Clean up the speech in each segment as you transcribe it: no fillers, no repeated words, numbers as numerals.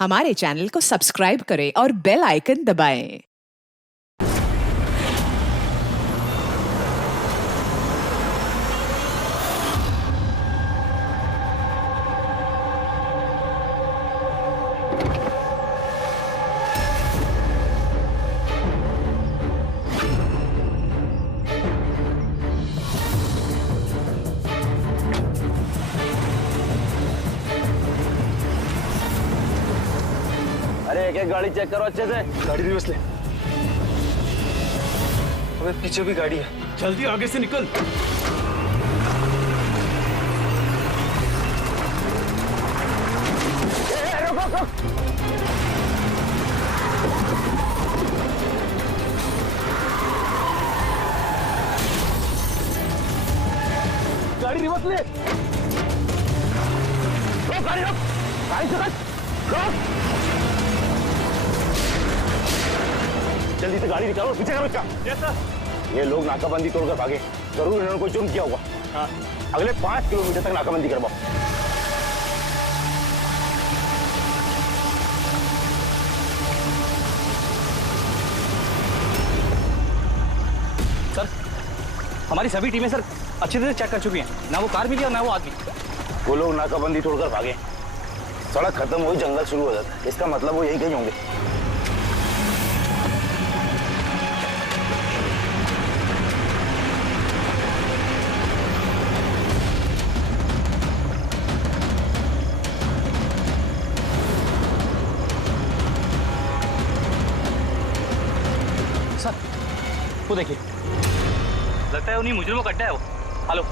हमारे चैनल को सब्सक्राइब करें और बेल आइकन दबाएं। अरे एक एक गाड़ी चेक करो अच्छे से। गाड़ी रिवर्स ले। अबे पीछे भी गाड़ी है। जल्दी आगे से निकल। गाड़ी रिवर्स ले। रोक गाड़ी, रोक गाड़ी, रोक। जल्दी से गाड़ी निकालो, पीछे करो इसका। Yes sir. ये लोग नाकाबंदी तोड़कर भागे, जरूर इन्होंने कोई जुर्म किया होगा। हाँ। अगले 5 किलोमीटर तक नाकाबंदी करवाओ। सर, हमारी सभी टीमें सर अच्छी तरह चेक कर चुकी हैं। ना वो कार मिली और ना वो आदमी। वो लोग नाकाबंदी तोड़कर भागे, सड़क खत्म हुई, जंगल शुरू हो जाता है। इसका मतलब वो यही कहीं होंगे। सर, वो देखिए, लगता है उन्हीं मुजरिमों का अड्डा है वो। हेलो,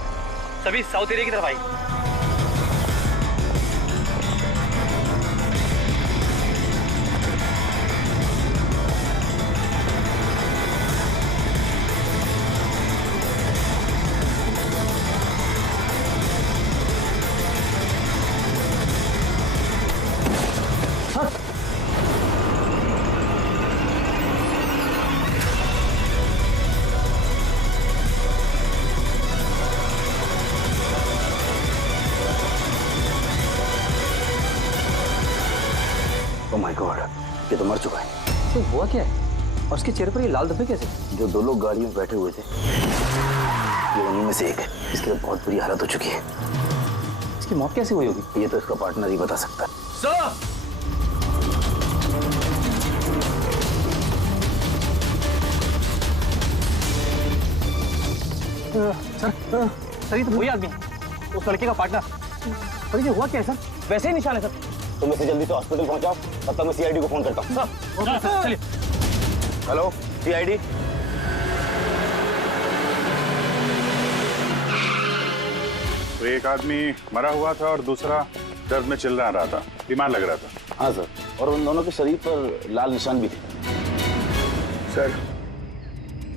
सभी साउथ एरिया की तरफ आई। ओह माय गॉड, ये तो मर चुका है। तो हुआ क्या है? और उसके चेहरे पर ये लाल धब्बे कैसे? जो 2 लोग गाड़ी में बैठे हुए थे, ये उन्हीं में से एक है। इसकी तो बहुत बुरी हालत हो चुकी है। इसकी मौत कैसे हुई होगी? ये तो इसका पार्टनर ही बता सकता है। सर, सर ये तो वही आदमी है, उस लड़के का पार्टनर। सर ये हुआ क्या है सर? वैसे ही निशान है सर। तुम इसे जल्दी से हॉस्पिटल पहुंचाओ, तब तक मैं सीआईडी को फोन करता हूँ। सर चलिए। Hello CID. तो एक आदमी मरा हुआ था और दूसरा दर्द में चिल्ला रहा था, बीमार लग रहा था। हाँ सर, और उन दोनों के शरीर पर लाल निशान भी थे। सर,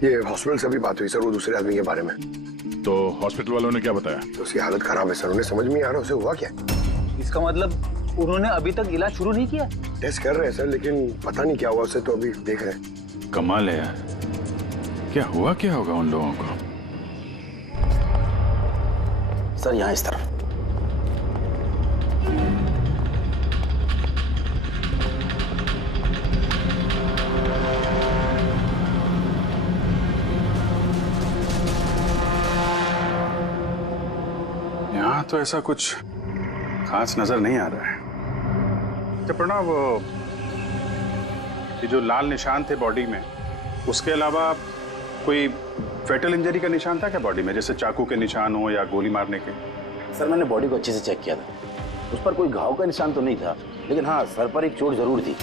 ये हॉस्पिटल से भी बात हुई सर वो दूसरे आदमी के बारे में। तो हॉस्पिटल वालों ने क्या बताया? तो उसकी हालत खराब है सर, उन्हें समझ में नहीं आ रहा उसे हुआ क्या। इसका मतलब उन्होंने अभी तक इलाज शुरू नहीं किया? टेस्ट कर रहे हैं सर, लेकिन पता नहीं क्या हुआ उसे, तो अभी देख रहे हैं। कमाल है यार, क्या हुआ क्या होगा उन लोगों को? सर यहाँ इस तरफ। यहाँ तो ऐसा कुछ खास नजर नहीं आ रहा है। तो प्रणव, ये जो लाल निशान थे बॉडी में, उसके अलावा कोई फेटल इंजरी का निशान था क्या बॉडी में, जैसे चाकू के निशान हो या गोली मारने के? सर मैंने बॉडी को अच्छे से चेक किया था, उस पर कोई घाव का निशान तो नहीं था, लेकिन हाँ सर पर एक चोट जरूर थी,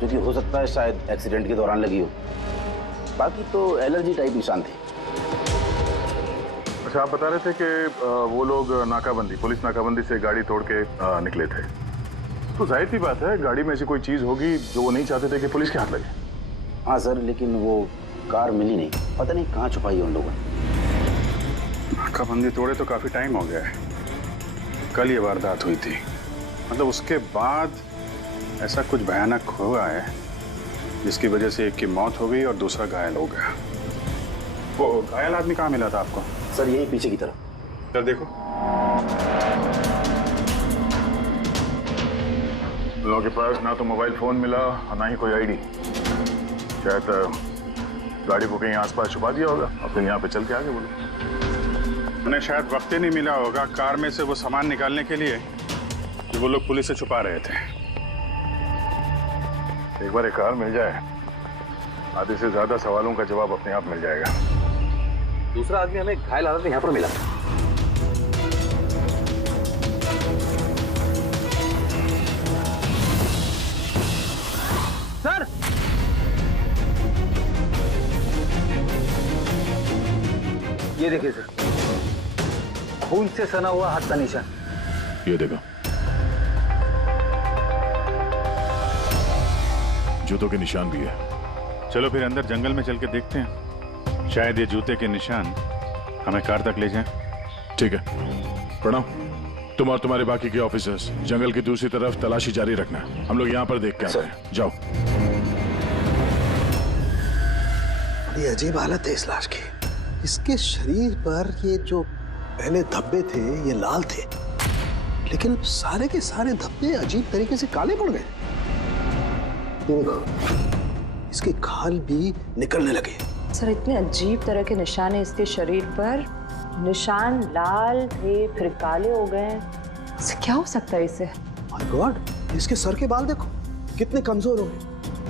जो कि हो सकता है शायद एक्सीडेंट के दौरान लगी हो। बाकी तो एलर्जी टाइप निशान थे। अच्छा, आप बता रहे थे कि वो लोग नाकाबंदी, पुलिस नाकाबंदी से गाड़ी तोड़ के निकले थे। तो जाहिर सी बात है, गाड़ी में ऐसी कोई चीज होगी जो वो नहीं चाहते थे कि पुलिस के हाथ लगे। हाँ सर, लेकिन वो कार मिली नहीं, पता नहीं कहाँ छुपाई उन लोगों ने। नाकाबंदी तोड़े तो काफी टाइम हो गया है, कल ये वारदात हुई थी। मतलब उसके बाद ऐसा कुछ भयानक हुआ है जिसकी वजह से एक की मौत हो गई और दूसरा घायल हो गया। वो घायल आदमी कहाँ मिला था आपको? सर यही पीछे की तरफ। सर देखो, उन लोगों के पास ना तो मोबाइल फोन मिला और ना ही कोई आईडी। शायद गाड़ी को कहीं आसपास छुपा दिया होगा और फिर यहाँ पे चल के आगे बोलो। उन्हें शायद वक्त ही नहीं मिला होगा कार में से वो सामान निकालने के लिए जो वो लोग पुलिस से छुपा रहे थे। एक बार एक कार मिल जाए, आधे से ज्यादा सवालों का जवाब अपने आप मिल जाएगा। दूसरा आदमी हमें घायल हालत में यहाँ पर मिला। सर, ये देखिए सर, खून से सना हुआ हाथ का निशान। ये देखो, जूतों के निशान भी है। चलो फिर अंदर जंगल में चल के देखते हैं, शायद ये जूते के निशान हमें कार तक ले जाएं। ठीक है प्रणव, तुम और तुम्हारे बाकी के ऑफिसर्स जंगल की दूसरी तरफ तलाशी जारी रखना। हम लोग यहाँ पर देख के आते हैं। जाओ। बड़ी अजीब हालत है इस लाश की। इसके शरीर पर ये जो पहले धब्बे थे ये लाल थे, लेकिन सारे के सारे धब्बे अजीब तरीके से काले पड़ गए। ये देखो, इसके खाल भी निकलने लगे। सर, इतने अजीब तरह के निशान है इसके शरीर पर। निशान लाल थे फिर काले हो गए। क्या हो सकता है इसे? माय गॉड, इसके सर के बाल देखो कितने कमजोर हो गए।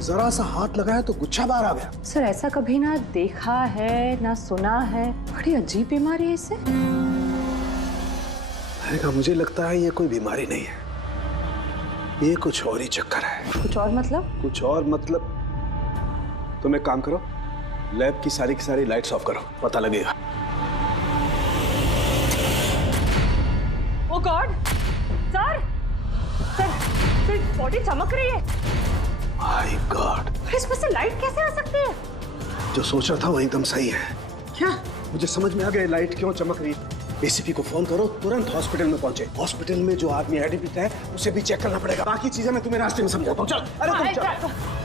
जरा सा हाथ लगाया तो गुच्छा बाहर आ गया। सर, ऐसा कभी ना देखा है ना सुना है। बड़ी अजीब बीमारी है इसे। मुझे लगता है ये कोई बीमारी नहीं है, ये कुछ और ही चक्कर है। कुछ और मतलब? कुछ और मतलब तुम एक काम करो, लैब की सारी लाइट्स ऑफ करो, पता लगेगा। ओह गॉड, सर, सर, बॉडी चमक रही है। माय गॉड, इसमें से लाइट कैसे आ सकती है? जो सोच रहा था वो एकदम सही है। क्या? मुझे समझ में आ गया लाइट क्यों चमक रही है। एसीपी को फोन करो, तुरंत हॉस्पिटल में पहुंचे। हॉस्पिटल में जो आदमी एडमिट है उसे भी चेक करना पड़ेगा। बाकी चीजें मैं तुम्हें रास्ते में समझाता हूँ। चल, अरे तुम चल।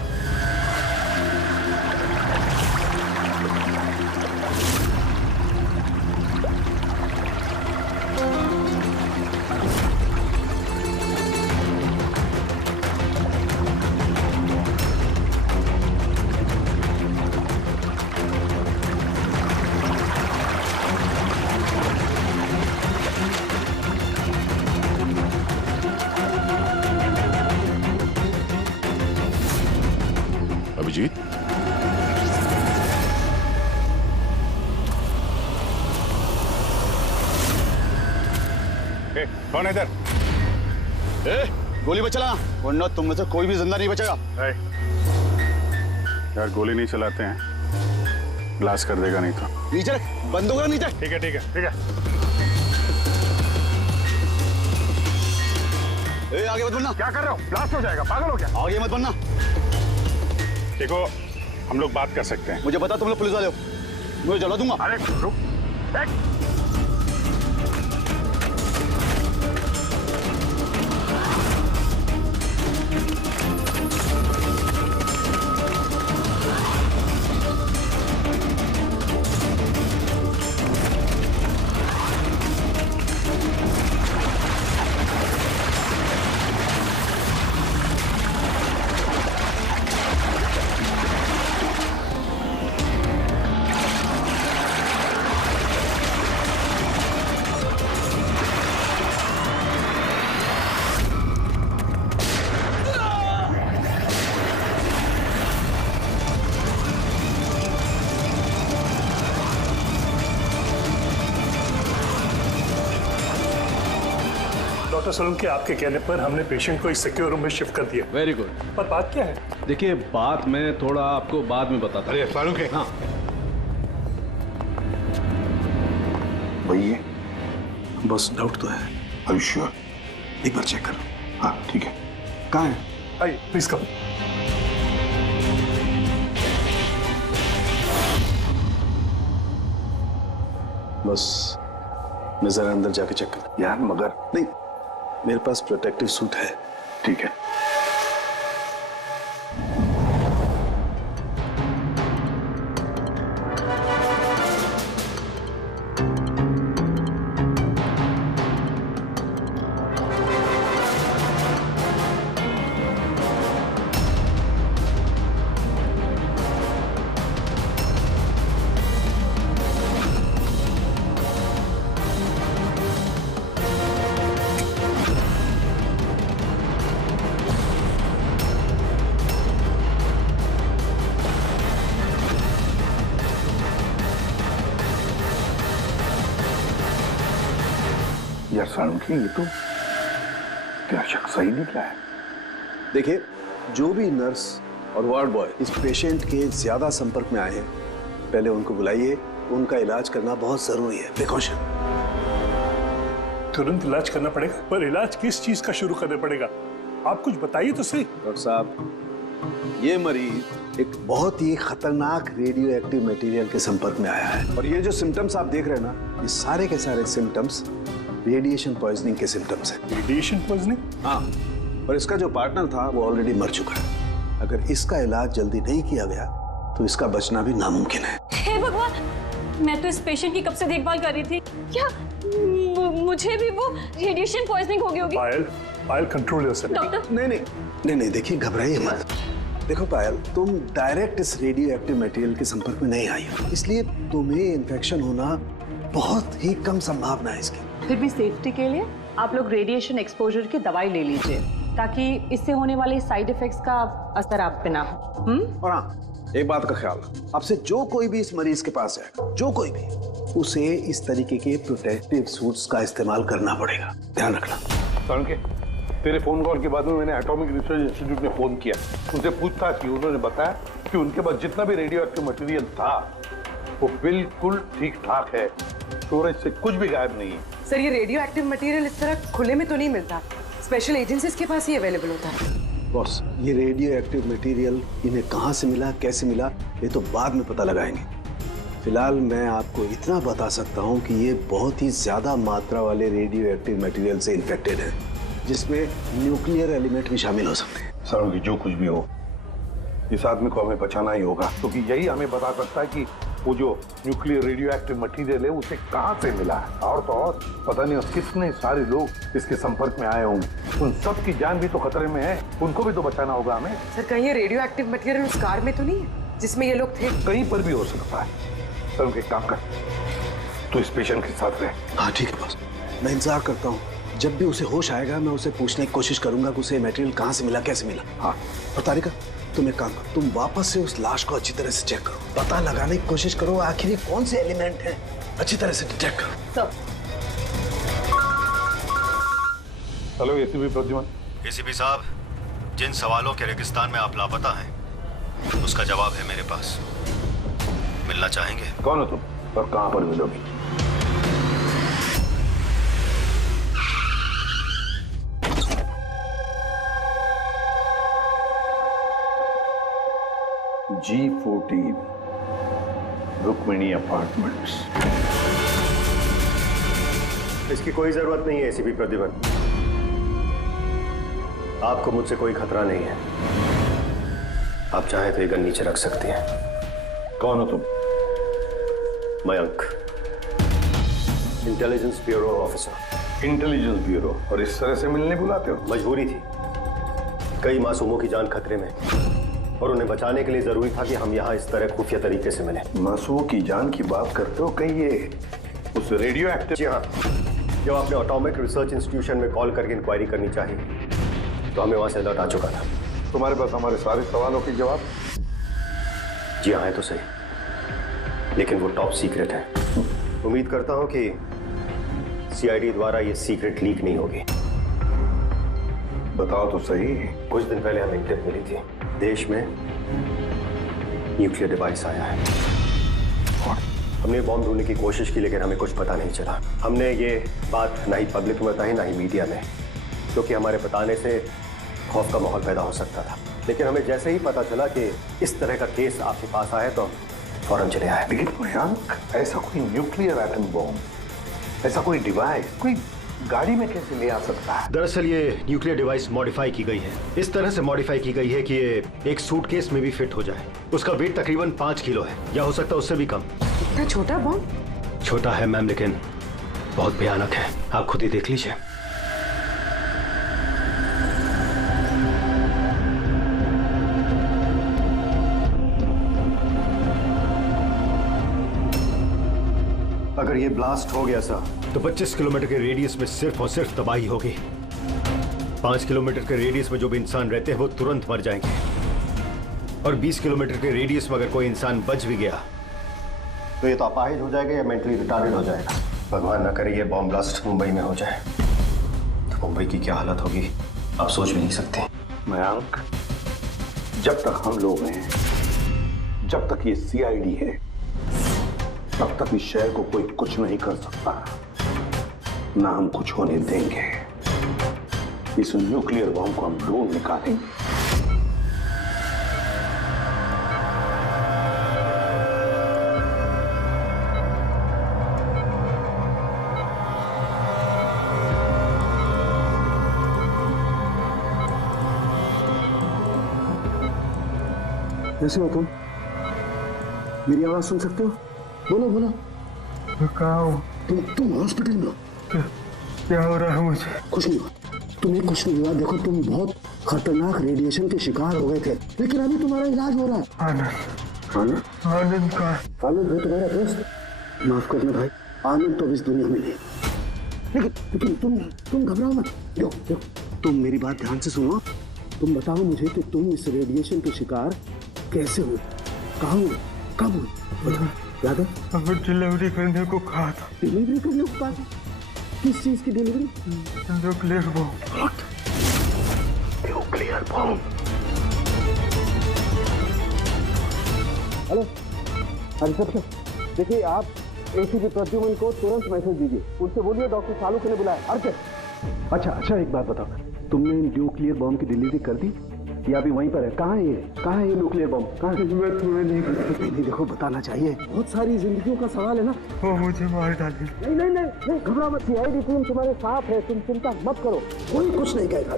अभिजीत, कौन है इधर? गोली बचा ना, वरना तुम में से कोई भी जिंदा नहीं बचेगा। यार गोली नहीं चलाते हैं, ब्लास्ट कर देगा नहीं तो। नीचे रख, बंद होगा नीचे। ठीक है ठीक है ठीक है। ए, आगे मत बढ़ना। क्या कर रहे हो? ब्लास्ट हो जाएगा, पागल हो क्या? आगे मत बढ़ना। देखो, हम लोग बात कर सकते हैं। मुझे पता तुम लोग पुलिस वाले हो, मुझे जला दूंगा। अरे रुक, डॉक्टर सोलंकी, आपके कहने पर हमने पेशेंट को एक सिक्योर रूम में शिफ्ट कर दिया। Very good. पर बात क्या है? देखिए, बात मैं थोड़ा आपको बाद में बताता हूँ। अरे सोलंकी, हाँ, वही है। बस डाउट तो है। Are you sure? एक बार चेक कर। हाँ ठीक है। कहाँ है? आइए प्लीज कम। बस मैं जरा अंदर जाके चेक कर। यार मगर नहीं, मेरे पास प्रोटेक्टिव सूट है। ठीक है। यार सालुंकी, ये तो क्या शख्स सही निकला है। देखिए, जो भी नर्स और वार्ड बॉय इस पेशेंट के ज्यादा संपर्क में आए हैं, पहले उनको बुलाइए। उनका इलाज करना बहुत जरूरी है, प्रिकॉशन। तुरंत इलाज करना पड़ेगा, पर इलाज किस चीज का शुरू करना पड़ेगा? आप कुछ बताइए तो सही। डॉक्टर साहब, ये मरीज एक बहुत ही खतरनाक रेडियो एक्टिव मटेरियल के संपर्क में आया है, और ये जो सिम्टम्स आप देख रहे हैं ना, ये सारे के सारे सिम्टम्स रेडिएशन पॉइजनिंग के सिम्टम्स हैं। Radiation poisoning? हाँ, और इसका जो पार्टनर था वो ऑलरेडी मर चुका है। अगर इसका इलाज जल्दी नहीं किया गया तो इसका बचना भी नामुमकिन है। हे भगवान, मैं तो इस पेशेंट की कब से देखभाल कर रही थी। क्या मुझे भी वो रेडिएशन पॉइजनिंग हो गई होगी? पायल कंट्रोल योरसेल्फ। डॉक्टर, नहीं, देखिए, घबराइए मत। देखो पायल, तुम डायरेक्ट इस रेडियो एक्टिव मटेरियल के संपर्क में नहीं आई हो, इसलिए तुम्हें इन्फेक्शन होना बहुत ही कम संभावना है इसकी। फिर भी सेफ्टी के लिए आप लोग रेडिएशन एक्सपोजर की दवाई ले लीजिए, ताकि इससे होने वाले साइड इफेक्ट्स का असर आप पे ना हो। और हाँ, एक बात का ख्याल, आपसे जो कोई भी इस मरीज के पास जाएगा, जो कोई भी, उसे इस तरीके के प्रोटेक्टिव सूट्स का इस्तेमाल करना पड़ेगा, ध्यान रखना। सालुंकी, तेरे फोन कॉल के बाद में मैंने एटॉमिक रिसर्च इंस्टीट्यूट में फोन किया, उनसे पूछताछ की। उन्होंने बताया कि उनके पास जितना भी रेडियो एक्टिव मटेरियल था वो बिल्कुल ठीक ठाक है, स्टोरेज से कुछ भी गायब नहीं है। सर, ये रेडियो एक्टिव मटेरियल इस तरह खुले में तो नहीं मिलता, स्पेशल एजेंसीज के पास ही अवेलेबल होता है। बॉस, ये रेडियो एक्टिव मटेरियल इन्हें कहाँ से मिला, कैसे मिला, ये तो बाद में पता लगाएंगे। फिलहाल मैं आपको इतना बता सकता हूँ कि ये बहुत ही ज्यादा मात्रा वाले रेडियो एक्टिव मटेरियल से इन्फेक्टेड है, जिसमें न्यूक्लियर एलिमेंट भी शामिल हो सकते हैं। सालुंकी, जो कुछ भी हो, इस आदमी को हमें बचाना ही होगा, क्योंकि यही हमें बता सकता है कि वो जो न्यूक्लियर रेडियो एक्टिव मटेरियल है उसे कहाँ से मिला है। और तो और पता नहीं कितने सारे लोग इसके संपर्क में आए होंगे, उन सब की जान भी तो खतरे में है, उनको भी तो बचाना होगा हमें। सर, कहीं ये रेडियो एक्टिव मटेरियल उस कार में तो नहीं है जिसमें ये लोग थे? कहीं पर भी हो सकता है। सर, एक काम कर, तू इस पेशेंट के साथ रहे। हाँ ठीक है बॉस, मैं इंतजार करता हूँ। जब भी उसे होश आएगा मैं उसे पूछने की कोशिश करूंगा कि उसे मटेरियल कहाँ से मिला, कैसे मिला। हाँ, और तारिका, तुम एक काम करो, तुम वापस से उस लाश को अच्छी तरह से चेक करो, पता लगाने की कोशिश करो आखिर ये कौन से एलिमेंट है, अच्छी तरह से डिटेक्ट करो। Hello ACP Pradyuman. एसीपी साहब, जिन सवालों के रेगिस्तान में आप लापता हैं, उसका जवाब है मेरे पास। मिलना चाहेंगे? कौन हो तुम और कहां पर मिलोगी? G14 Rukmini apartments. इसकी कोई जरूरत नहीं है एसीपी प्रद्युमन, आपको मुझसे कोई खतरा नहीं है। आप चाहे तो ये गन नीचे रख सकते हैं। कौन हो तुम? Mayank, intelligence bureau officer. Intelligence bureau? और इस तरह से मिलने बुलाते हो? मजबूरी थी, कई मासूमों की जान खतरे में, और उन्हें बचाने के लिए जरूरी था कि हम यहाँ इस तरह खुफिया तरीके से मिले। मासूमों की जान की बात करते हो, कहीं ये उस रेडियो एक्टिव? जी हाँ, जब आपने एटॉमिक रिसर्च इंस्टीट्यूशन में कॉल करके इंक्वायरी करनी चाहिए तो हमें वहां से अलर्ट आ चुका था। तुम्हारे पास हमारे सारे सवालों के जवाब? जी हाँ, है तो सही, लेकिन वो टॉप सीक्रेट है। उम्मीद करता हूं कि सीआईडी द्वारा ये सीक्रेट लीक नहीं होगी। बताओ तो सही। कुछ दिन पहले हमें एक टिप मिली थी, देश में न्यूक्लियर डिवाइस आया है। हमने बॉम्ब ढूंढने की कोशिश की, लेकिन हमें कुछ पता नहीं चला। हमने ये बात ना ही पब्लिक में बताई, ना ही मीडिया में, क्योंकि हमारे बताने से खौफ का माहौल पैदा हो सकता था। लेकिन हमें जैसे ही पता चला कि इस तरह का केस आपके पास आया तो फौरन चले आए। लेकिन मयंक, ऐसा कोई न्यूक्लियर एटम बॉम्ब, ऐसा कोई डिवाइस कोई गाड़ी में कैसे ले आ सकता है? दरअसल ये न्यूक्लियर डिवाइस मॉडिफाई की गई है, इस तरह से मॉडिफाई की गई है कि ये एक सूटकेस में भी फिट हो जाए। उसका वेट तकरीबन 5 किलो है, या हो सकता है उससे भी कम। इतना छोटा बॉम्ब? छोटा है मैम, लेकिन बहुत भयानक है, आप खुद ही देख लीजिए। अगर ये ब्लास्ट हो गया सर, तो 25 किलोमीटर के रेडियस में सिर्फ और सिर्फ तबाही होगी। 5 किलोमीटर के रेडियस में जो भी इंसान रहते हैं वो तुरंत मर जाएंगे, और 20 किलोमीटर के रेडियस में अगर कोई इंसान बच भी गया तो ये तो अपाहिज हो जाएगा या मेंटली रिटार्डेड हो जाएगा। भगवान ना करे ये बॉम्ब ब्लास्ट मुंबई में हो जाए। मुंबई की क्या हालत होगी आप सोच भी नहीं सकते। मयंक, जब तक हम लोग हैं, जब तक ये सीआईडी है, तब तक इस शहर को कोई कुछ नहीं कर सकता, ना हम कुछ होने देंगे। इस न्यूक्लियर बम को हम ढूंढ निकालेंगे। कैसे हो तुम? मेरी आवाज सुन सकते हो? बोलो बोलो। कहाँ हो? तुम हॉस्पिटल में हो। क्या हो रहा है मुझे? कुछ नहीं हुआ, तुम्हें कुछ नहीं हुआ। देखो तुम बहुत खतरनाक रेडिएशन के शिकार हो गए थे, लेकिन अभी तुम्हारा इलाज हो रहा है। आनंद का आनंद है तुम्हारा दोस्त। माफ करना भाई, आनंद तो इस दुनिया में नहीं। लेकिन तुम घबराओ मत। देखो तुम मेरी बात ध्यान से सुनो। तुम बताओ मुझे कि तुम इस रेडिएशन के शिकार कैसे हुए, कहाँ हुए, कब हुए? याद है? डिलीवरी करने को कहा था। डिलीवरी करने को कहा था? किस चीज की delivery? Nuclear bomb. Nuclear bomb. Hello reception, देखिए आप एसीपी प्रद्युमन को तुरंत मैसेज दीजिए, उनसे बोलिए डॉक्टर सालुके ने बुलाया। अर्चन। अच्छा एक बात बताओ, तुमने न्यूक्लियर बम की डिलीवरी कर दी या अभी वहीं पर है? कहाँ है ये न्यूक्लियर बम? कहाँ है? मैं तुम्हें नहीं देखो बताना चाहिए, बहुत सारी जिंदगियों का सवाल है ना। वो मुझे मार डाले। नहीं घबरा मत, सीआईडी टीम तुम्हारे साथ है, तुम चिंता मत करो, कोई कुछ नहीं कहेगा।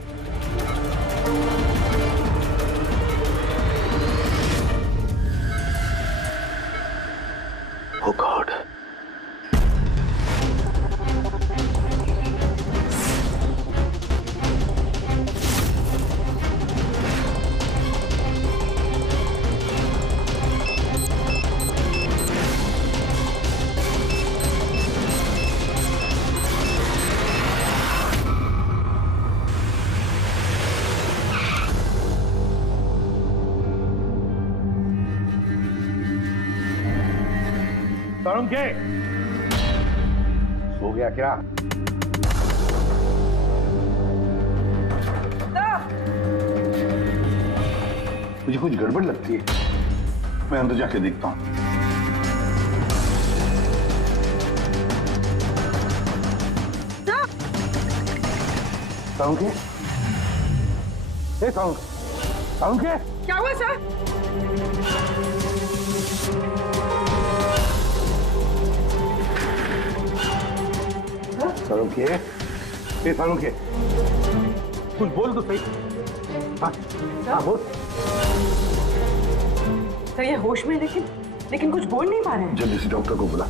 Oh God. तरुण के सो गया क्या? मुझे कुछ गड़बड़ लगती है, मैं अंदर जाके देखता हूं। तरुण के, तरुण के, क्या हुआ सर? तरुण के, कुछ बोल तो सही। हाँ बोल। सर ये होश में, लेकिन कुछ बोल नहीं पा रहे हैं। जल्दी से डॉक्टर को बुला।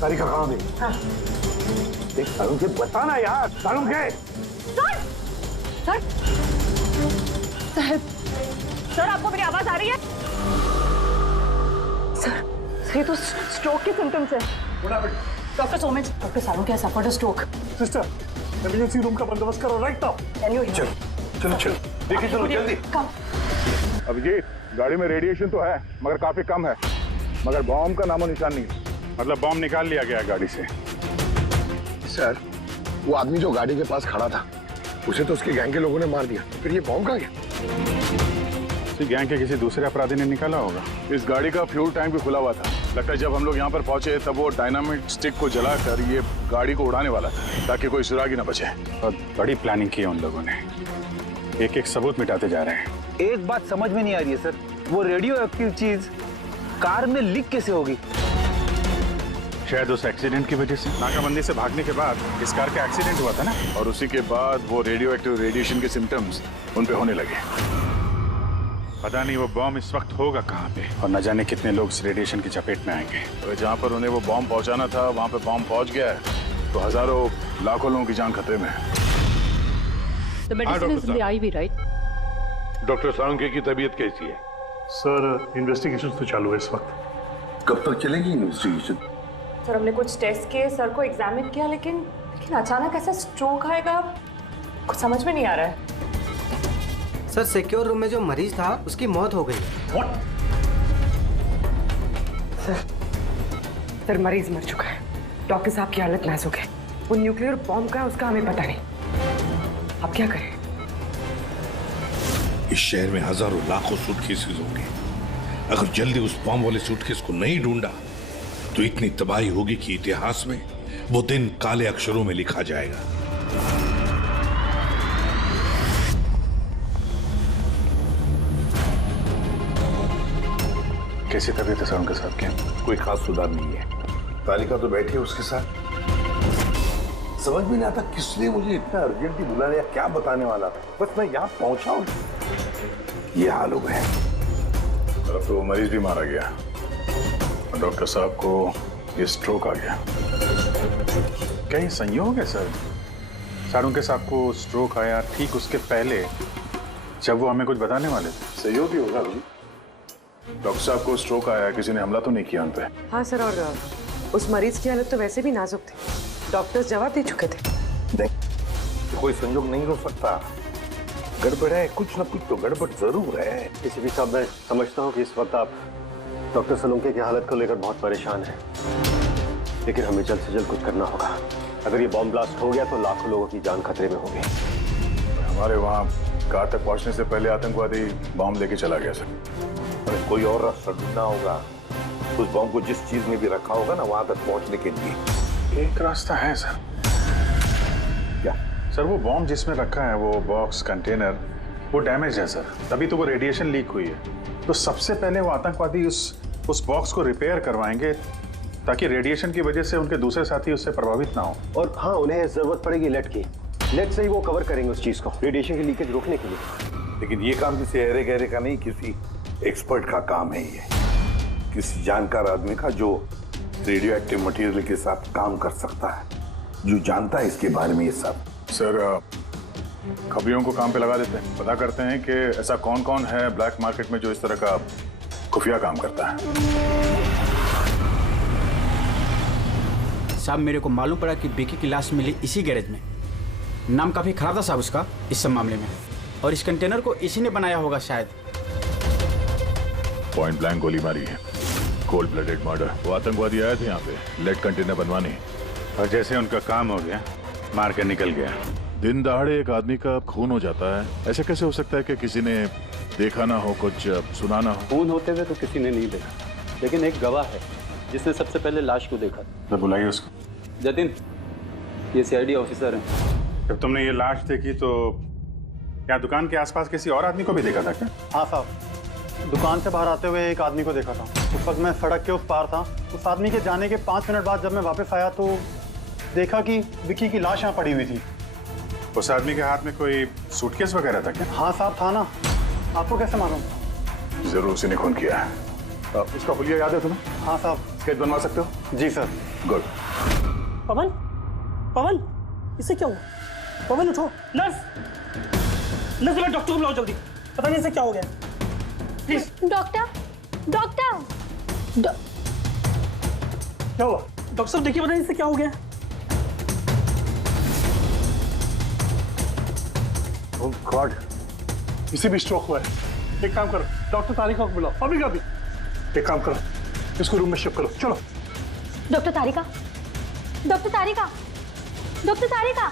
तारीखा कहाँ दे? हाँ। देख तरुण के, बताना यार। तरुण के। सर आपको मेरी आवाज आ रही है? सर ये तो स्ट्रोक के सिम्टम्स है। Doctor Somesh, doctor Saluke has suffered a stroke. Sister, emergency room का बंदोबस्त करो right now. Can you hear? चलो देखिए, चलो जल्दी। अभिजीत, गाड़ी में रेडिएशन तो है मगर काफी कम है, मगर बॉम्ब का नामो निशान नहीं। मतलब बॉम्ब निकाल लिया गया गाड़ी से। सर, वो आदमी जो गाड़ी के पास खड़ा था, उसे तो उसके गैंग के लोगों ने मार दिया, फिर ये बॉम्ब कहाँ गया? गैंग के किसी दूसरे अपराधी ने निकाला होगा। इस गाड़ी का फ्यूल टैंक भी खुला हुआ था। लगता है जब हम लोग यहाँ पर पहुंचे तब वो डायनामिट स्टिक को जलाकर ये गाड़ी को उड़ाने वाला था ताकि कोई सुरागी न बचे। और बड़ी प्लानिंग की है उन लोगों ने, एक एक सबूत मिटाते जा रहे हैं। एक बात समझ में नहीं आ रही है सर, वो रेडियो एक्टिव चीज कार में लीक कैसे होगी? शायद उस एक्सीडेंट की वजह से। नाकाबंदी से भागने के बाद इस कार का एक्सीडेंट हुआ था ना, और उसी के बाद वो रेडियो एक्टिव रेडिएशन के सिम्टम्स उन पे होने लगे। पता नहीं वो बॉम्ब इस वक्त होगा कहाँ पे, और न जाने कितने लोग इस रेडिएशन की चपेट में आएंगे। तो जहाँ पर उन्हें वो बॉम्ब पहुँचाना था वहाँ पे बॉम्ब पहुँच गया है तो हजारों लाखों लोगों की जान खतरे में है। The medicine is in the IV, right? Doctor Saluke की तबीयत कैसी है? सर इन्वेस्टिगेशन तो चालू है इस वक्त। कब तक चलेगी इन्वेस्टिगेशन? सर हमने कुछ टेस्ट किए, सर को एग्जामिन किया, लेकिन अचानक ऐसा स्ट्रोक आएगा कुछ समझ में नहीं आ रहा है। सर सिक्योर रूम में जो मरीज था उसकी मौत हो गई। सर मरीज मर चुका है, डॉक्टर साहब की हालत नाजुक है। वो न्यूक्लियर बॉम्ब का है उसका हमें पता नहीं। अब क्या करें? इस शहर में हजारों लाखों सूटकेसेस होंगे। अगर जल्दी उस बॉम्ब वाले सूटकेस को नहीं ढूंढा तो इतनी तबाही होगी कि इतिहास में वो दिन काले अक्षरों में लिखा जाएगा। कैसी तबीयत है सर उनके साथ? क्या कोई खास सुधार नहीं है। तालिका तो बैठी है उसके साथ। समझ में नहीं आता किसने मुझे इतना अर्जेंटली बुला लिया, क्या बताने वाला था। बस मैं यहाँ पहुंचा हूँ, ये हाल हो गया। अब तो मरीज भी मारा गया और डॉक्टर साहब को ये स्ट्रोक आ गया। क्या ये संयोग है सर? सारुंके साहब को स्ट्रोक आया ठीक उसके पहले जब वो हमें कुछ बताने वाले थे। सहयोग ही होगा अभी। डॉक्टर साहब को स्ट्रोक आया, किसी ने हमला तो नहीं किया उन पे? हाँ सर, और उस मरीज की हालत तो वैसे भी नाजुक थी। डॉक्टर्स जवाब दे चुके थे। नहीं, कोई संयोग नहीं हो सकता। गड़बड़ है, कुछ ना कुछ तो गड़बड़ जरूर है। किसी साहब, मैं समझता हूँ कि इस वक्त आप डॉक्टर सलूंके की हालत को लेकर बहुत परेशान हैं, लेकिन हमें जल्द से जल्द कुछ करना होगा। अगर ये बॉम्ब ब्लास्ट हो गया तो लाखों लोगों की जान खतरे में होगी। हमारे वहाँ कार तक पहुँचने से पहले आतंकवादी बॉम्ब लेके चला गया सर। कोई और रास्ता ढूंढना होगा। उस बॉम्ब को जिस चीज में भी रखा होगा ना, वहां तक पहुंचने के लिए एक रास्ता है सर। क्या सर? वो बॉम्ब जिसमें रखा है, वो बॉक्स कंटेनर, वो डैमेज है सर, तभी तो वो रेडिएशन लीक हुई है। तो सबसे पहले वो आतंकवादी उस बॉक्स को रिपेयर करवाएंगे ताकि रेडिएशन की वजह से उनके दूसरे साथी उससे प्रभावित ना हो। और हाँ, उन्हें जरूरत पड़ेगी लेड की। लेड से ही वो कवर करेंगे उस चीज को, रेडिएशन की लीकेज रोकने के लिए। लेकिन ये काम किसी अरे गहरे का नहीं, किसी एक्सपर्ट का काम है। ये किसी जानकार आदमी का जो रेडियो एक्टिव मटेरियल के साथ काम कर सकता है, जो जानता है इसके बारे में ये सब। सर, खबरियों को काम पे लगा देते हैं, पता करते हैं कि ऐसा कौन कौन है ब्लैक मार्केट में जो इस तरह का खुफिया काम करता है। साहब, मेरे को मालूम पड़ा कि विकी की लाश मिली इसी गैरेज में। नाम काफी खराब था साहब उसका इस सब मामले में, और इस कंटेनर को इसी ने बनाया होगा शायद। पॉइंट ब्लैंक गोली मारी है, कोल्ड ब्लडेड मर्डर। वो आतंकवादी आए थे यहाँ पे लेड कंटेनर बनवाने, और जैसे उनका काम हो गया मार के निकल गया। दिन दहाड़े एक आदमी का खून हो जाता है, ऐसे कैसे हो सकता है कि किसी ने देखा ना हो, कुछ सुना ना हो? खून होते हुए तो किसी ने नहीं देखा, लेकिन एक गवाह है जिसने सबसे पहले लाश को देखा। तो बुलाइए उसको। जतिन, ये सीआईडी ऑफिसर हैं। जब तुमने ये लाश देखी तो क्या दुकान के आसपास किसी और आदमी को भी देखा था क्या? हाँ साहब, दुकान से बाहर आते हुए एक आदमी को देखा था। उस वक्त मैं सड़क के उस पार था। उस आदमी के जाने के 5 मिनट बाद जब मैं वापस आया तो देखा कि विकी की लाश यहाँ पड़ी हुई थी। उस आदमी के हाथ में कोई सूटकेस वगैरह था क्या? हाँ साहब, था ना। आपको कैसे मालूम? जरूर उसी ने खून किया है। उसका हुलिया याद है तुम्हें? हाँ साहब। स्केच बनवा सकते हो? जी सर। गुड। पवन, पवन, इससे क्या हुआ? पवन उठो। नर्स, नर्स, डॉक्टर को बुलाओ जल्दी। पता नहीं इसे क्या हो गया। प्लीज। डॉक्टर, डॉक्टर, क्या हुआ? डॉक्टर साहब देखिए, पता नहीं इसे क्या हो गया। ओह गॉड, इसे भी स्ट्रोक हुआ है। एक काम करो, डॉक्टर तारिका को बुलाओ अभी का भी। एक काम करो, इसको रूम में शिफ्ट करो। चलो। डॉक्टर तारिका, डॉक्टर तारिका, डॉक्टर तारिका,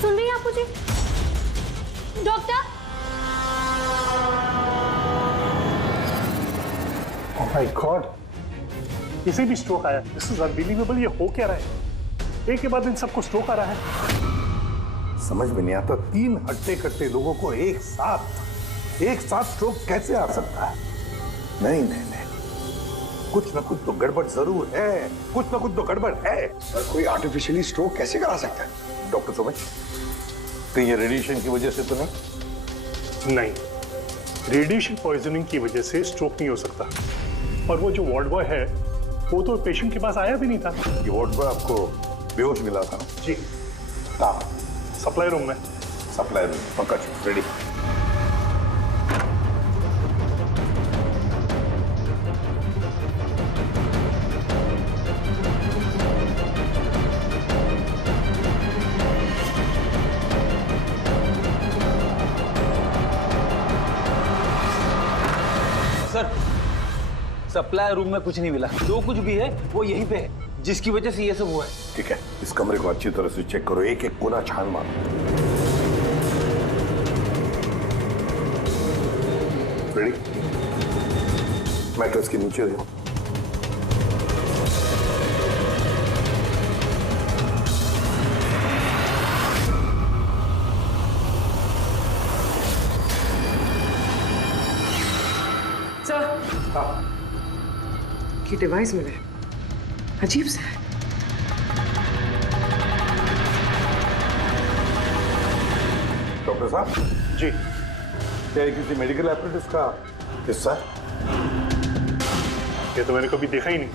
सुन रही हैं आप मुझे? डॉक्टर। ओह माय गॉड, इसे भी स्ट्रोक आया। This is unbelievable. ये हो क्या रहा है? एक के बाद इन सबको स्ट्रोक आ रहा है। समझ में नहीं आता, 3 हट्टे कट्टे लोगों को एक साथ स्ट्रोक कैसे आ सकता है? नहीं नहीं नहीं, कुछ ना कुछ तो गड़बड़ जरूर है, कुछ ना कुछ तो गड़बड़ है। सर, कोई आर्टिफिशियली स्ट्रोक कैसे करा सकता है? डॉक्टर समझ, तो ये रेडिएशन की वजह से तो नहीं? नहीं, रेडिएशन पॉइजनिंग की वजह से स्ट्रोक नहीं हो सकता। और वो जो वार्ड बॉय है, वो तो पेशेंट के पास आया भी नहीं था। ये वार्ड बॉय आपको बेहोश मिला था ना? जी। कहाँ? सप्लाई रूम में। Supply room, Pankaj ready. Sir, supply room में कुछ नहीं मिला। जो कुछ भी है वो यहीं पे है, जिसकी वजह से ये सब हुआ है। ठीक है, इस कमरे को अच्छी तरह से चेक करो, एक एक कोना छान मारो। रेडी? मैट्रेस के नीचे देखो। ये डिवाइस मिले, अजीब सा है। डॉक्टर साहब जी, क्या ये किसी मेडिकल एपरेटस का हिस्सा है? ये तो मैंने कभी देखा ही नहीं।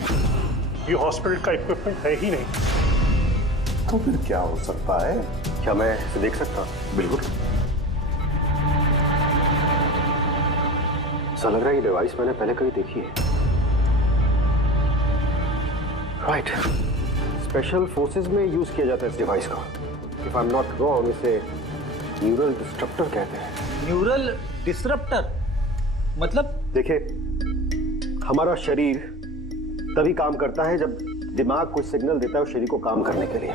ये हॉस्पिटल का इक्विपमेंट है ही नहीं। तो फिर क्या हो सकता है? क्या मैं इसे देख सकता हूँ? बिल्कुल। ऐसा लग रहा है ये डिवाइस मैंने पहले कहीं देखी है। राइट, स्पेशल फोर्सेस में यूज किया जाता है इस डिवाइस को। If I am not wrong, इसे न्यूरल डिस्ट्रप्टर कहते हैं। न्यूरल डिस्रप्टर मतलब? देखिए, हमारा शरीर तभी काम करता है जब दिमाग कोई सिग्नल देता है उस शरीर को काम करने के लिए,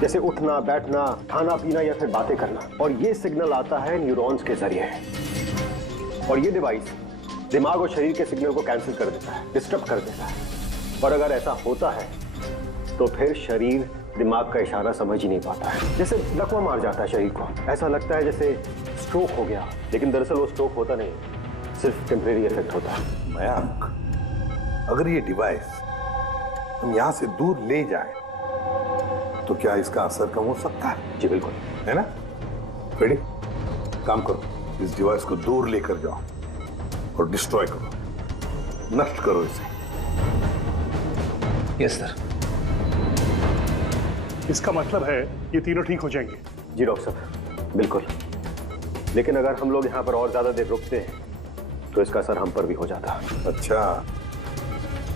जैसे उठना, बैठना, खाना पीना या फिर बातें करना। और ये सिग्नल आता है न्यूरॉन्स के जरिए, और ये डिवाइस दिमाग और शरीर के सिग्नल को कैंसिल कर देता है, डिस्टर्ब कर देता है। और अगर ऐसा होता है तो फिर शरीर दिमाग का इशारा समझ ही नहीं पाता है, जैसे लकवा मार जाता है शरीर को। ऐसा लगता है जैसे स्ट्रोक हो गया, लेकिन दरअसल वो स्ट्रोक होता नहीं, सिर्फ टेम्परेरी इफेक्ट होता है। मयंक, अगर ये डिवाइस हम यहाँ से दूर ले जाए तो क्या इसका असर कम हो सकता है? जी बिल्कुल, है ना? रेडी? काम करो, इस डिवाइस को दूर लेकर जाओ और डिस्ट्रॉय करो, नष्ट करो इसे। Yes sir. इसका मतलब है ये तीनों ठीक हो जाएंगे? जी डॉक्टर साहब, बिल्कुल। लेकिन अगर हम लोग यहाँ पर और ज्यादा देर रुकते हैं तो इसका असर हम पर भी हो जाता। अच्छा,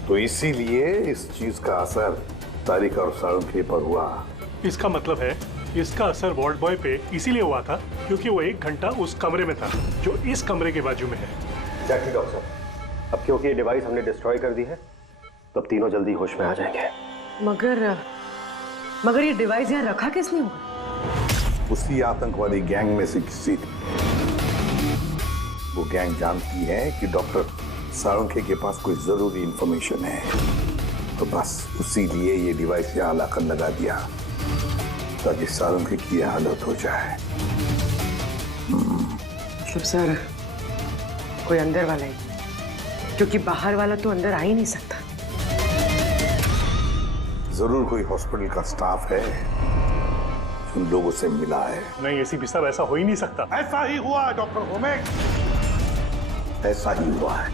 तो इसीलिए इस चीज का असर तारिका और साळुंखे पर हुआ। इसका मतलब है इसका असर वार्ड बॉय पे इसीलिए हुआ था क्योंकि वो 1 घंटा उस कमरे में था जो इस कमरे के बाजू में है। एग्जैक्टली डॉक्टर साहब। अब क्योंकि ये डिवाइस हमने डिस्ट्रॉय कर दी है तो अब तीनों जल्दी होश में आ जाएंगे। मगर ये डिवाइस यहाँ रखा किसने होगा? उसी आतंकवादी गैंग में से किसी। वो गैंग जानती है कि डॉक्टर साळुंखे के पास कोई जरूरी इंफॉर्मेशन है, तो बस उसी लिए ये डिवाइस यहाँ लाकर लगा दिया ताकि साळुंखे की हालत हो जाए। शुभ सर, कोई अंदर वाला ही, क्योंकि बाहर वाला तो अंदर आ ही नहीं सकता। जरूर कोई हॉस्पिटल का स्टाफ है जो लोगों से मिला है। नहीं एसीपी साहब, ऐसा हो ही नहीं सकता। ऐसा ही हुआ है डॉक्टर होमेक, ऐसा ही हुआ है।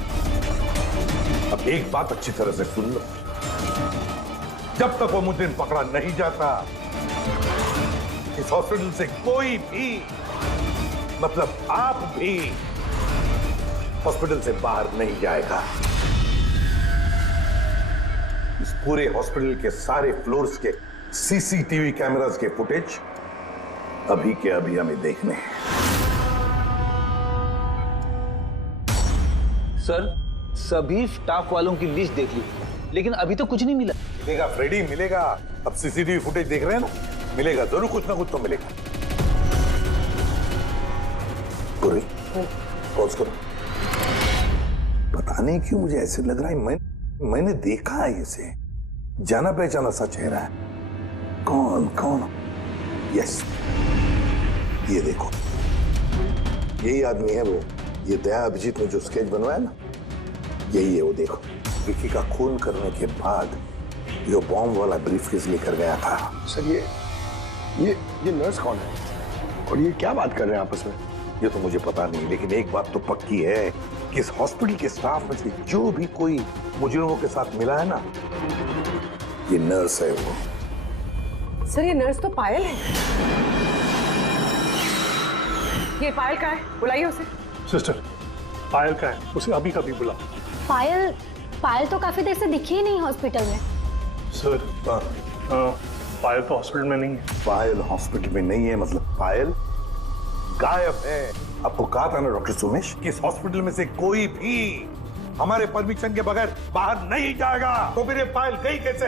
अब एक बात अच्छी तरह से सुन लो, जब तक वो मुजरिम पकड़ा नहीं जाता इस हॉस्पिटल से कोई भी, मतलब आप भी, हॉस्पिटल से बाहर नहीं जाएगा। इस पूरे हॉस्पिटल के सारे फ्लोर्स के सीसीटीवी कैमरास के फुटेज अभी के अभी हमें देखने हैं। सर, सभी स्टाफ वालों की लिस्ट देख ली, लेकिन अभी तो कुछ नहीं मिला। मिलेगा फ्रेडी, मिलेगा। अब सीसीटीवी फुटेज देख रहे हैं ना, मिलेगा जरूर, कुछ ना कुछ तो मिलेगा। पॉज करो। पता नहीं क्यों मुझे ऐसे लग रहा है मैंने देखा है इसे, जाना पहचाना सा चेहरा है। कौन? यस, ये देखो, यही आदमी है वो। ये दया अभिजीत ने जो स्केच बनवाया ना, यही है वो। देखो, विकी का खून करने के बाद जो बॉम्ब वाला ब्रीफकेस लेकर गया था। सर, ये नर्स कौन है और ये क्या बात कर रहे हैं आपस में? ये तो मुझे पता नहीं, लेकिन एक बात तो पक्की है कि इस हॉस्पिटल के स्टाफ में से जो भी कोई मुजरिमों के साथ मिला है ना, ये नर्स है वो। सर, ये नर्स तो पायल है। ये पायल का है, बुलाइए उसे। सिस्टर, पायल का है, उसे अभी कभी बुलाओ। पायल तो काफी देर से दिखी ही नहीं हॉस्पिटल में। सर, पायल तो हॉस्पिटल में नहीं है। पायल हॉस्पिटल में नहीं है मतलब पायल गायब है। आपको कहा था ना डॉक्टर सुमेश कि इस हॉस्पिटल में से कोई भी हमारे परमिशन के बगैर बाहर नहीं जाएगा। तो फिर ये पायल गई कैसे?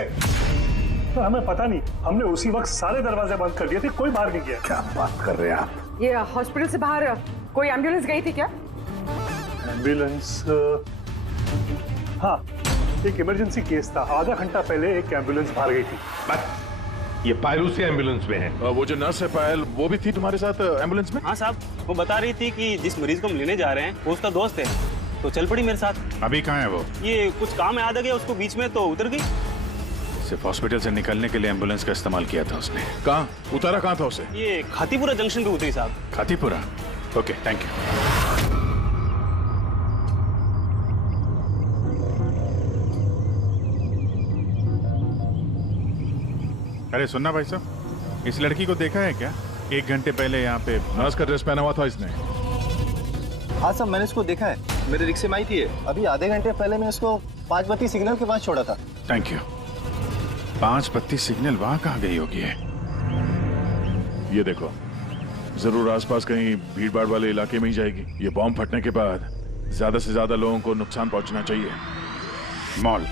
तो हमें पता नहीं, हमने उसी वक्त सारे दरवाजे बंद कर दिए थे, कोई बाहर नहीं गया। क्या बात कर रहे हैं आप? ये हॉस्पिटल से बाहर कोई एम्बुलेंस गई थी क्या? एम्बुलेंस, हाँ, एक इमरजेंसी केस था। आधा घंटा पहले एक एम्बुलेंस बाहर गई थी। ये पायलू से एम्बुलेंस में है। वो जो नर्स है पायल, वो भी थी तुम्हारे साथ एम्बुलेंस में? हाँ साहब, वो बता रही थी कि जिस मरीज को हम लेने जा रहे हैं वो उसका दोस्त है, तो चल पड़ी मेरे साथ। अभी कहाँ है वो? ये कुछ काम याद आ गया उसको बीच में, तो उतर गई। सिर्फ हॉस्पिटल से निकलने के लिए एम्बुलेंस का इस्तेमाल किया था उसने। कहाँ उतारा, कहाँ था उसे? ये खातीपुरा जंक्शन पे उतरी साहब। खातीपुरा? Okay, thank you. अरे सुनना भाई साहब, इस लड़की को देखा है क्या? 1 घंटे पहले यहाँ पे नर्स का ड्रेस पहना हुआ था इसने। हाँ साहब, मैंने इसको देखा है, मेरे रिक्शे में आई थी। अभी आधे घंटे पहले मैं इसको 5 बत्ती सिग्नल के पास छोड़ा था। Thank you. 5 बत्ती सिग्नल वहाँ कहाँ गई होगी है? ये देखो, जरूर आसपास कहीं भीड़ भाड़ वाले इलाके में ही जाएगी। ये बॉम्ब फटने के बाद ज्यादा से ज्यादा लोगों को नुकसान पहुंचना चाहिए। मॉल,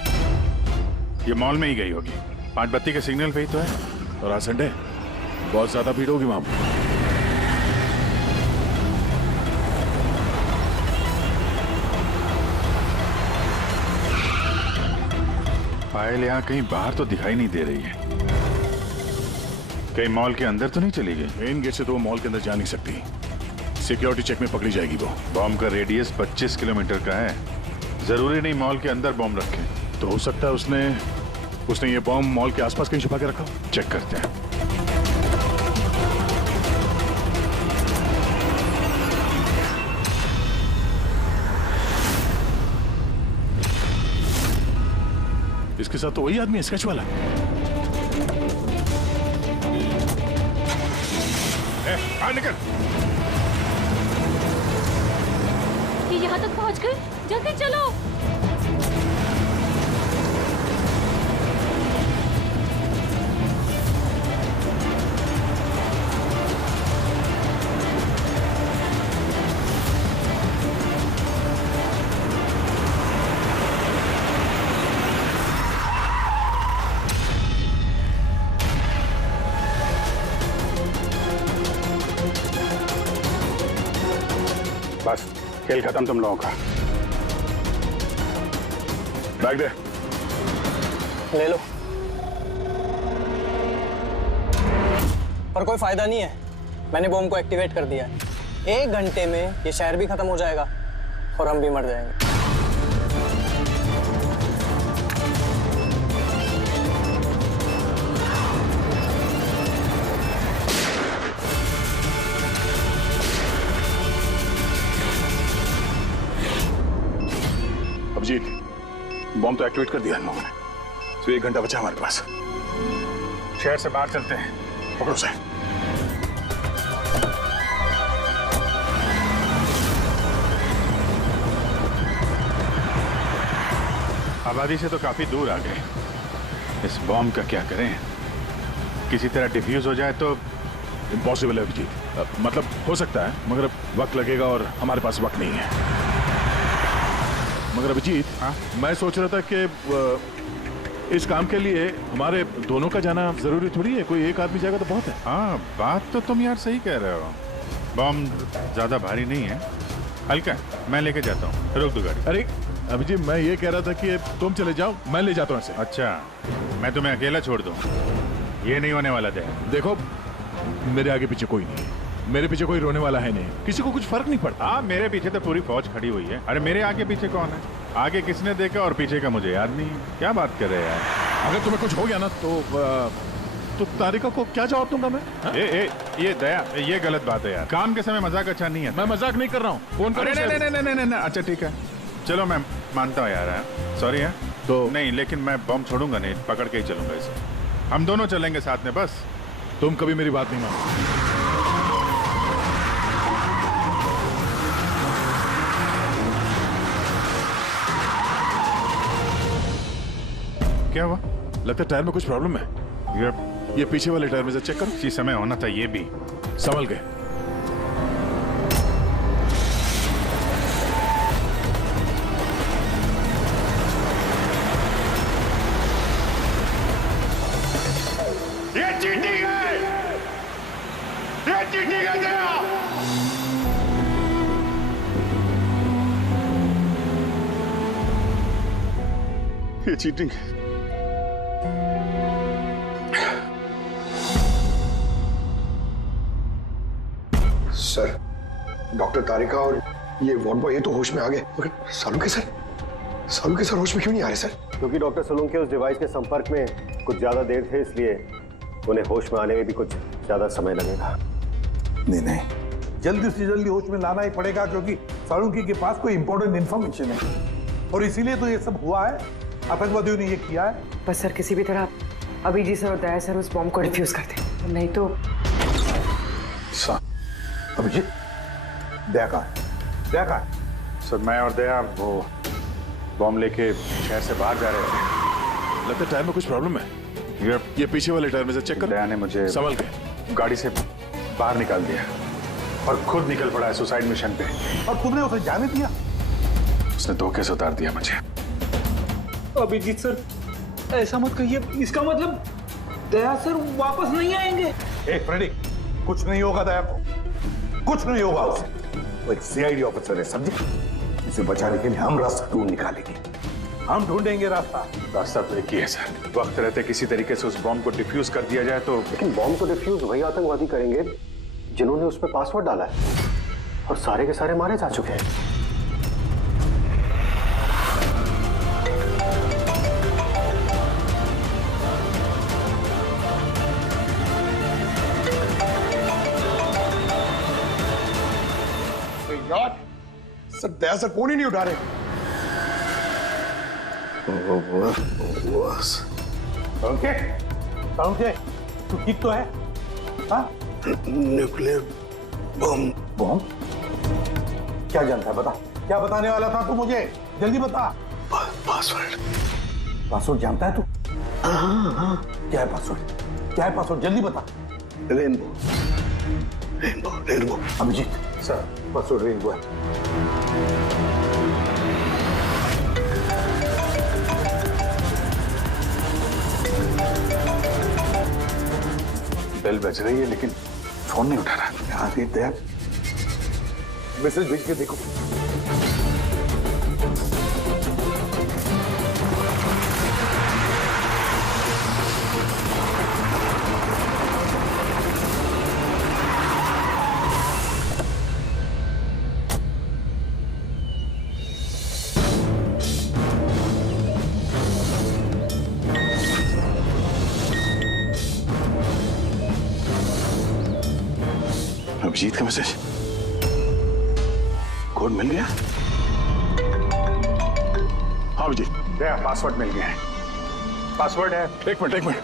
ये मॉल में ही गई होगी। 5 बत्ती के सिग्नल पे ही तो है। और आज संडे, बहुत ज्यादा भीड़ होगी वहां पर। पायल यहाँ कहीं बाहर तो दिखाई नहीं दे रही है। कहीं मॉल के अंदर तो नहीं चली गई? मेन गेट से तो वो मॉल के अंदर जा नहीं सकती, सिक्योरिटी चेक में पकड़ी जाएगी वो। बॉम्ब का रेडियस 25 किलोमीटर का है। जरूरी नहीं मॉल के अंदर बॉम्ब रखे। तो हो सकता है उसने ये बॉम्ब मॉल के आसपास कहीं छुपा के रखा। चेक करते हैं। इसके साथ तो वही आदमी है, स्केच वाला। निकल। ये यहाँ तक पहुँच गए, जल्दी चलो। बस खेल खत्म तुम लोगों का। बैग दे। ले लो। पर कोई फायदा नहीं है, मैंने बॉम्ब को एक्टिवेट कर दिया है। 1 घंटे में ये शहर भी खत्म हो जाएगा और हम भी मर जाएंगे। अभिजीत, बॉम्ब तो एक्टिवेट कर दिया हम लोगों ने, तो 1 घंटा बचा हमारे पास। शहर से बाहर चलते हैं। पकड़ो से। आबादी से तो काफी दूर आ गए। इस बॉम्ब का क्या करें? किसी तरह डिफ्यूज हो जाए तो। इम्पॉसिबल है अभिजीत। मतलब हो सकता है, मगर वक्त लगेगा और हमारे पास वक्त नहीं है। मगर अभिजीत, मैं सोच रहा था कि इस काम के लिए हमारे दोनों का जाना जरूरी थोड़ी है। कोई एक आदमी जाएगा तो बहुत है। हाँ, बात तो तुम यार सही कह रहे हो। बॉम्ब ज्यादा भारी नहीं है, हल्का है। मैं लेके जाता हूँ, रोक दो गाड़ी। अरे अभिजीत, मैं ये कह रहा था कि तुम चले जाओ, मैं ले जाता हूँ ऐसे। अच्छा, मैं तुम्हें अकेला छोड़ दूँ? ये नहीं होने वाला था। देखो, मेरे आगे पीछे कोई नहीं है, मेरे पीछे कोई रोने वाला है नहीं, किसी को कुछ फर्क नहीं पड़ता। हाँ, मेरे पीछे तो पूरी फौज खड़ी हुई है। अरे मेरे आगे पीछे कौन है? आगे किसने देखा और पीछे का मुझे याद नहीं। क्या बात कर रहे हैं यार? अगर तुम्हें कुछ हो गया ना तो तारिका को क्या जवाब दूंगा मैं? ये दया, ये गलत बात है यार। काम के समय मजाक अच्छा नहीं है। मैं मजाक नहीं कर रहा हूँ। फोन करो। नहीं, अच्छा ठीक है, चलो मैं मानता हूँ यार। सॉरी है तो नहीं, लेकिन मैं बम छोड़ूंगा नहीं, पकड़ के ही चलूंगा इसे। हम दोनों चलेंगे साथ में। बस तुम कभी मेरी बात नहीं मानो। क्या हुआ? लगता है टायर में कुछ प्रॉब्लम है। ये पीछे वाले टायर में से चेक करो। इसी समय होना था ये भी। संभल गए। ये चीटिंग है, ये चीटिंग है। ये चीटिंग है। सर, डॉक्टर तारिका और ये वार्ड बॉय ये तो होश में आ गए, मगर सालुंके सर होश में क्यों नहीं आ रहे सर? क्योंकि डॉक्टर सोलंकी उस डिवाइस के संपर्क में कुछ ज्यादा देर थे, इसलिए उन्हें होश में आने में भी कुछ ज्यादा समय लगेगा। नहीं, जल्दी से जल्दी होश में लाना ही पड़ेगा, क्योंकि सालुंकी के पास कोई इंपॉर्टेंट इंफॉर्मेशन है और इसीलिए तो ये सब हुआ है। आतंकवादियों ने ये किया है। बस सर किसी भी तरह अभिजीत सर और दया सर उस बॉम्ब को डिफ्यूज कर दें, नहीं तो। अभिजीत, दया कहाँ है? सर मैं और दया वो बॉम्ब लेके शहर से बाहर जा रहे थे। लगता है टायर में कुछ प्रॉब्लम है। ये पीछे वाले टायर में से चेक कर। दया ने मुझे संभल के गाड़ी से बाहर निकाल दिया और खुद निकल पड़ा है सुसाइड मिशन पे। और तुमने उसे जाने दिया? उसने धोखे से उतार दिया मुझे। अभिजीत सर, ऐसा मत कहिए। इसका मतलब दया सर वापस नहीं आएंगे। फ्रेडी, कुछ नहीं होगा दया को, कुछ नहीं होगा उसे। वो एक सीआईडी ऑफिसर है, समझे? इसे बचाने के लिए हम रास्ता ढूंढ निकालेंगे। हम ढूंढेंगे रास्ता तो एक ही है सर, वक्त रहते किसी तरीके से उस बॉम्ब को डिफ्यूज कर दिया जाए तो। लेकिन बॉम्ब को डिफ्यूज वही आतंकवादी करेंगे जिन्होंने उसमें पासवर्ड डाला है, और सारे के सारे मारे जा चुके हैं। यार सर, दया सर फोन ही नहीं उठा रहे। सालुंके, तू ठीक तो है? हाँ? न्यूक्लियर बॉम्ब क्या जानता है? बता, क्या बताने वाला था तू मुझे? जल्दी बता। पासवर्ड जानता है तू? हाँ। क्या है पासवर्ड? जल्दी बता। Rainbow. Abhijit sir, password rainbow है। बेल बज रही है लेकिन फोन नहीं उठा रहा। यहाँ से दया मैसेज भेज के देखो। अभिजीत का मैसेज, कोड मिल गया? हाँ अभिजीत, दया पासवर्ड मिल गया है। पासवर्ड है। एक मिनट।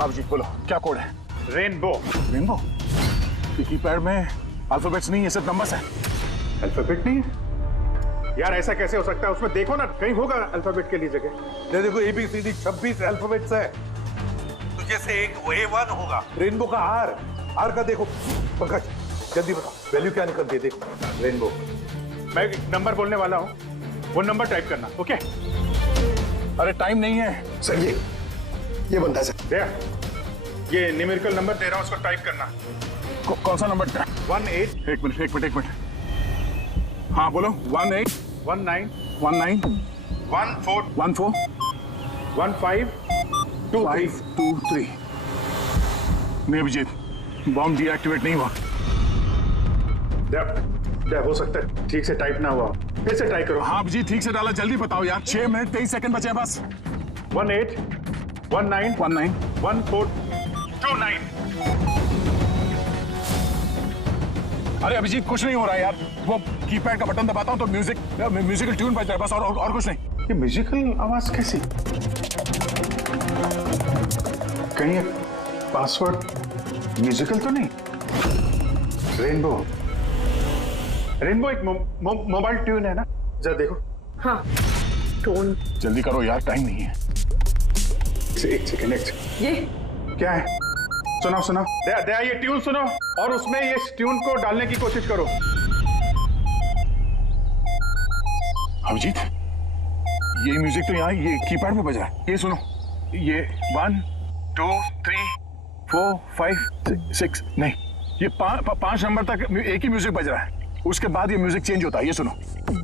अभिजीत बोलो, क्या कोड है? रेनबो। कीपैड में अल्फाबेट्स नहीं है, सिर्फ नंबर्स है। अल्फाबेट नहीं है यार, ऐसा कैसे हो सकता है? उसमें देखो ना, कहीं होगा अल्फाबेट के लिए जगह। देखो ABCD 26 अल्फाबेट्स है, तो जैसे एक A1 होगा। रेनबो का आर का देखो। पंकज जल्दी बता, वैल्यू क्या निकलती है? देखो रेनबो। मैं एक नंबर बोलने वाला हूँ, वो नंबर टाइप करना। ओके? अरे टाइम नहीं है सर। ये बनता है सर। दया, ये न्यूमेरिकल नंबर दे रहा हूँ, उसको टाइप करना। कौन सा नंबर? 18। एक मिनट। हाँ बोलो। 18 19 14 15 23। नहीं अभिजीत, बॉम्ब डीएक्टिवेट नहीं हुआ। हो सकता है ठीक से टाइप ना हुआ, फिर से टाइप करो। हाँ अभिजीत, ठीक से डाला, जल्दी बताओ यार। 6 मिनट 23 सेकंड बचे हैं बस। 18 19 14 29। अरे अभिजीत, कुछ नहीं हो रहा है यार। वो कीपैड का बटन दबाता हूँ तो म्यूजिकल ट्यून बज रहा है बस, और कुछ नहीं। ये म्यूजिकल आवाज कैसी? कहीं पासवर्ड म्यूजिकल तो नहीं? रेनबो एक मोबाइल ट्यून है ना? जरा देखो। हाँ, टोन। जल्दी करो यार, टाइम नहीं है। एक सेकंड। ये क्या है? सुनाओ। दया ये ट्यून सुनो और उसमें ये ट्यून को डालने की कोशिश करो। अभिजीत, ये म्यूजिक तो यहाँ ये कीपैड में बज रहा है। ये सुनो, ये 1 2 3 4 5 6 नहीं, ये 5 नंबर तक एक ही म्यूजिक बज रहा है, उसके बाद ये म्यूजिक चेंज होता है। ये सुनो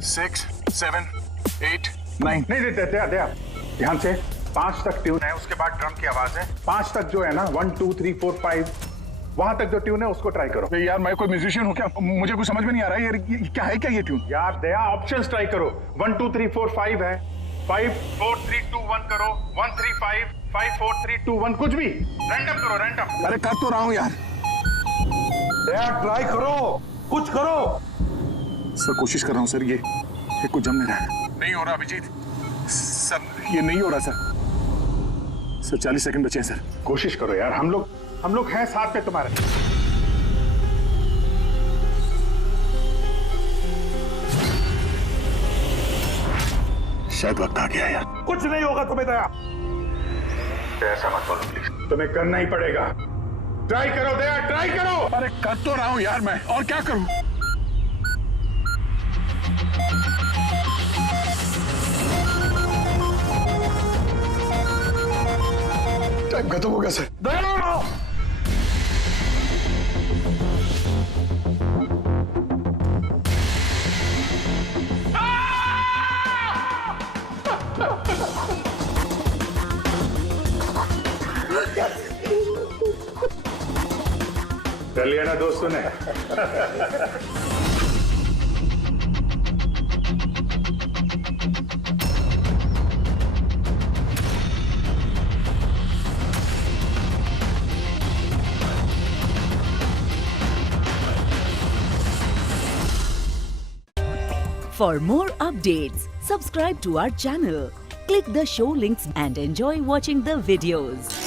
6, 7, 8, 9। नहीं दे ध्यान से 5 तक ट्यून है, उसके बाद ड्रम की आवाज है। 5 तक जो है ना 1 2 3 4 5 वहां तक जो ट्यून है उसको ट्राई करो। यार मैं कोई म्यूजिशियन हूँ क्या? मुझे कुछ समझ में नहीं आ रहा है। ये क्या है, क्या ये ट्यून? यार दया ऑप्शंस ट्राई करो। 1 2 3 4 5 है, 5 4 3 2 1 करो, 1 3 5 5 4 3 2 1, कुछ भी रैंडम करो, रैंडम। अरे कर तो रहा हूँ यार। दया ट्राई करो, कुछ करो। सर कोशिश कर रहा हूँ सर, ये कुछ जम नहीं रहा है। नहीं हो रहा अभिजीत सर, ये नहीं हो रहा सर। 40 सेकंड बचे हैं सर। कोशिश करो यार, हम लोग हैं साथ में तुम्हारे। शायद वक्त आ गया यार। कुछ नहीं होगा तुम्हें दया। ऐसा मत बोलो प्लीज, तुम्हें करना ही पड़ेगा। ट्राई करो दया, ट्राई करो। अरे कर तो रहा हूँ यार मैं, और क्या करूँ? टाइम खत्म हो गया सर। दया कर लिया ना दोस्तों ने। For more updates, subscribe to our channel, click the show links and enjoy watching the videos.